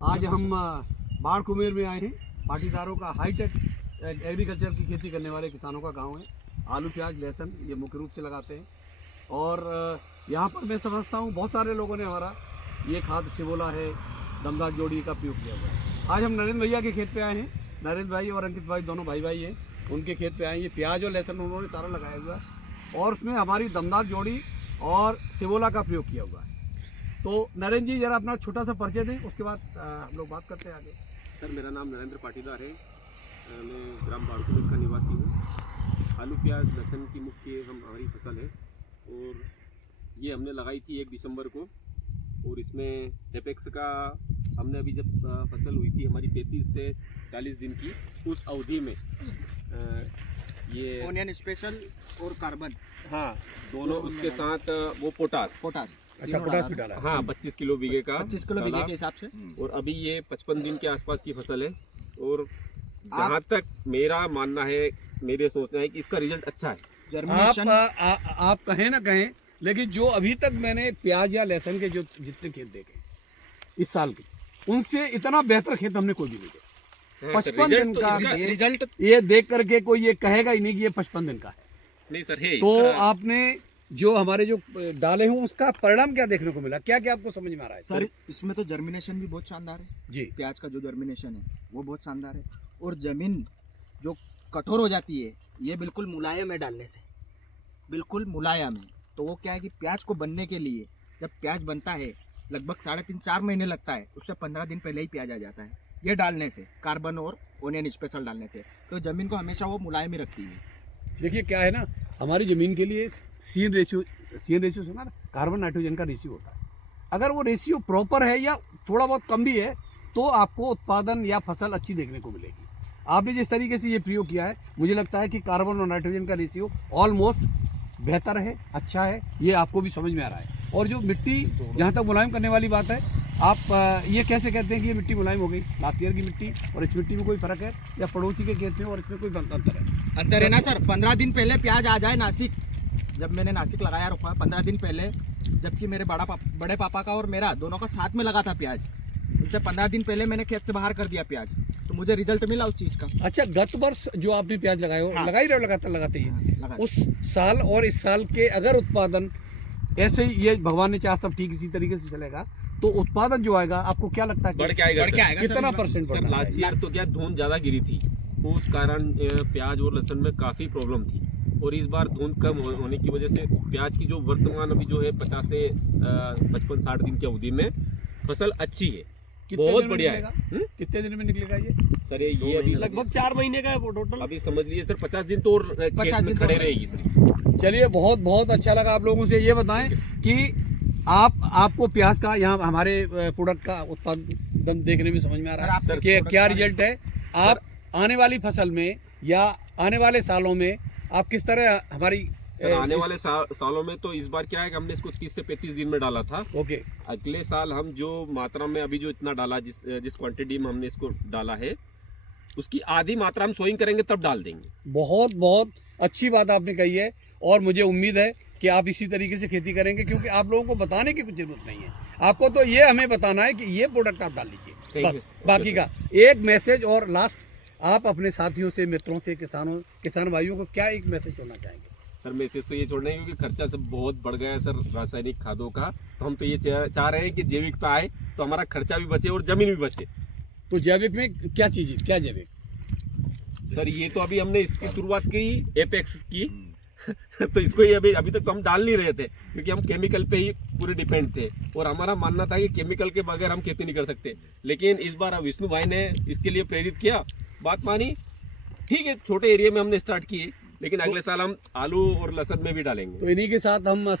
आज हम बाढ़ कुमेर में आए हैं। पाटीदारों का हाईटेक एग्रीकल्चर की खेती करने वाले किसानों का गांव है। आलू प्याज लहसुन ये मुख्य रूप से लगाते हैं और यहाँ पर मैं समझता हूँ बहुत सारे लोगों ने हमारा ये खाद शिवोला है, दमदार जोड़ी का प्रयोग किया हुआ है। आज हम नरेंद्र भैया के खेत पे आए हैं। नरेंद्र भाई और अंकित भाई दोनों भाई भाई हैं, उनके खेत पे आए हैं। ये प्याज और लहसुन उन्होंने सारा लगाया हुआ है और उसमें हमारी दमदार जोड़ी और शिवोला का प्रयोग किया हुआ है। तो नरेंद्र जी जरा अपना छोटा सा परिचय दें, उसके बाद हम लोग बात करते हैं आगे। सर, मेरा नाम नरेंद्र पाटीदार है। मैं ग्राम बाड़कुमेर का निवासी हूँ। आलू प्याज लहसुन की मुख्य हमारी फसल है और ये हमने लगाई थी 1 दिसंबर को। और इसमें एपेक्स का हमने अभी जब फसल हुई थी हमारी 33 से 40 दिन की, उस अवधि में ये ओनियन स्पेशल और कार्बन, हाँ दोनों उसके साथ वो पोटास अच्छा, पोटास भी डाला है। हाँ 25 किलो बीघे का 25 किलो बीघे के हिसाब से। और अभी ये 55 दिन के आसपास की फसल है। और जहाँ तक मेरा मानना है, मेरे सोचना है कि इसका रिजल्ट अच्छा है। जर्मिनेशन आप कहें ना कहें, लेकिन जो अभी तक मैंने प्याज या लहसुन के जो जितने खेत देखे इस साल के, उनसे इतना बेहतर खेत हमने कोई भी नहीं देखा। 55 दिन का रिजल्ट ये देख करके कोई ये कहेगा ही नहीं कि ये 55 दिन का है। नहीं सर है। तो आपने जो हमारे जो डाले हों उसका परिणाम क्या देखने को मिला, क्या क्या आपको समझ में आ रहा है? सर, इसमें तो जर्मिनेशन भी बहुत शानदार है जी, प्याज का जो जर्मिनेशन है वो बहुत शानदार है। और जमीन जो कठोर हो जाती है ये बिल्कुल मुलायम है, डालने से बिल्कुल मुलायम है। तो वो क्या है कि प्याज को बनने के लिए, जब प्याज बनता है लगभग 3.5-4 महीने लगता है, उससे 15 दिन पहले ही प्याज आ जाता है ये डालने से, कार्बन और ओनियन स्पेशल डालने से। तो ज़मीन को हमेशा वो मुलायम ही रखती है। देखिए क्या है ना, हमारी ज़मीन के लिए सीन रेशियो सुना ना, कार्बन नाइट्रोजन का रेशियो होता है। अगर वो रेशियो प्रॉपर है या थोड़ा बहुत कम भी है तो आपको उत्पादन या फसल अच्छी देखने को मिलेगी। आपने जिस तरीके से ये प्रयोग किया है, मुझे लगता है कि कार्बन और नाइट्रोजन का रेशियो ऑलमोस्ट बेहतर है, अच्छा है, ये आपको भी समझ में आ रहा है। और जो मिट्टी, जहाँ तक मुलायम करने वाली बात है, आप ये कैसे कहते हैं कि ये मिट्टी मुलायम हो गई? लास्ट ईयर की मिट्टी और इस मिट्टी में कोई फर्क है या पड़ोसी के खेत में और इसमें कोई अंतर है? अंतर है ना सर। 15 दिन पहले प्याज आ जाए नासिक, जब मैंने नासिक लगाया रुका 15 दिन पहले, जबकि मेरे बड़े पापा का और मेरा दोनों का साथ में लगा था प्याज, उससे 15 दिन पहले मैंने खेत से बाहर कर दिया प्याज, तो मुझे रिजल्ट मिला उस चीज़ का। अच्छा, गत वर्ष जो आपने प्याज लगाए हो, हाँ। लगा ही रहे हो, लगातार लगाते ही हैं। लगा। उस साल और इस साल के अगर उत्पादन ऐसे ही, ये भगवान ने चाहा सब ठीक इसी तरीके से चलेगा, तो उत्पादन जो आएगा आपको क्या लगता है बढ़ के आएगा सर। कितना परसेंट सर बढ़ लास्ट ईयर तो क्या धुंध ज़्यादा गिरी थी, उस कारण प्याज और लहसुन में काफ़ी प्रॉब्लम थी। और इस बार धुंध कम होने की वजह से प्याज की जो वर्तमान अभी जो है 50 से 55-60 दिन की अवधि में फसल अच्छी है, बहुत बढ़िया है। कितने दिन में निकलेगा ये? सर ये अभी लगभग 4 महीने का है टोटल। अभी समझ लीजिए सर 50 दिन तो और 50 दिन खड़े तो रहेगी सर। चलिए, बहुत बहुत अच्छा लगा आप लोगों से। ये बताएं कि आपको प्याज का यहाँ हमारे प्रोडक्ट का उत्पादन देखने में समझ में आ रहा है सर, कि क्या रिजल्ट है? आप आने वाली फसल में या आने वाले सालों में आप किस तरह हमारी सर आने वाले सालों में तो इस बार क्या है कि हमने इसको 30 से 35 दिन में डाला था। ओके, अगले साल हम जो मात्रा में अभी जो इतना डाला, जिस क्वांटिटी में हमने इसको डाला है, उसकी आधी मात्रा हम सोइंग करेंगे तब डाल देंगे। बहुत बहुत अच्छी बात आपने कही है और मुझे उम्मीद है कि आप इसी तरीके से खेती करेंगे, क्योंकि आप लोगों को बताने की कुछ जरूरत नहीं है। आपको तो ये हमें बताना है कि ये प्रोडक्ट आप डाल लीजिए, बस। बाकी का एक मैसेज और लास्ट, आप अपने साथियों से, मित्रों से, किसान भाइयों को क्या एक मैसेज छोड़ना चाहेंगे? सर मैसेज तो ये छोड़ना है क्योंकि खर्चा सब बहुत बढ़ गया है सर रासायनिक खादों का। तो हम तो ये चाह रहे हैं कि जैविकता आए तो हमारा खर्चा भी बचे और जमीन भी बचे। तो जैविक में क्या चीज़, क्या जैविक? सर ये तो अभी हमने इसकी शुरुआत की एपेक्स की तो इसको ही अभी तक तो हम डाल नहीं रहे थे क्योंकि हम केमिकल पे ही पूरे डिपेंड थे और हमारा मानना था कि केमिकल के बगैर हम खेती नहीं कर सकते। लेकिन इस बार विष्णु भाई ने इसके लिए प्रेरित किया, बात मानी। ठीक है, छोटे एरिया में हमने स्टार्ट किए, लेकिन अगले साल हम आलू और लहसुन में भी डालेंगे। तो इन्हीं के साथ हम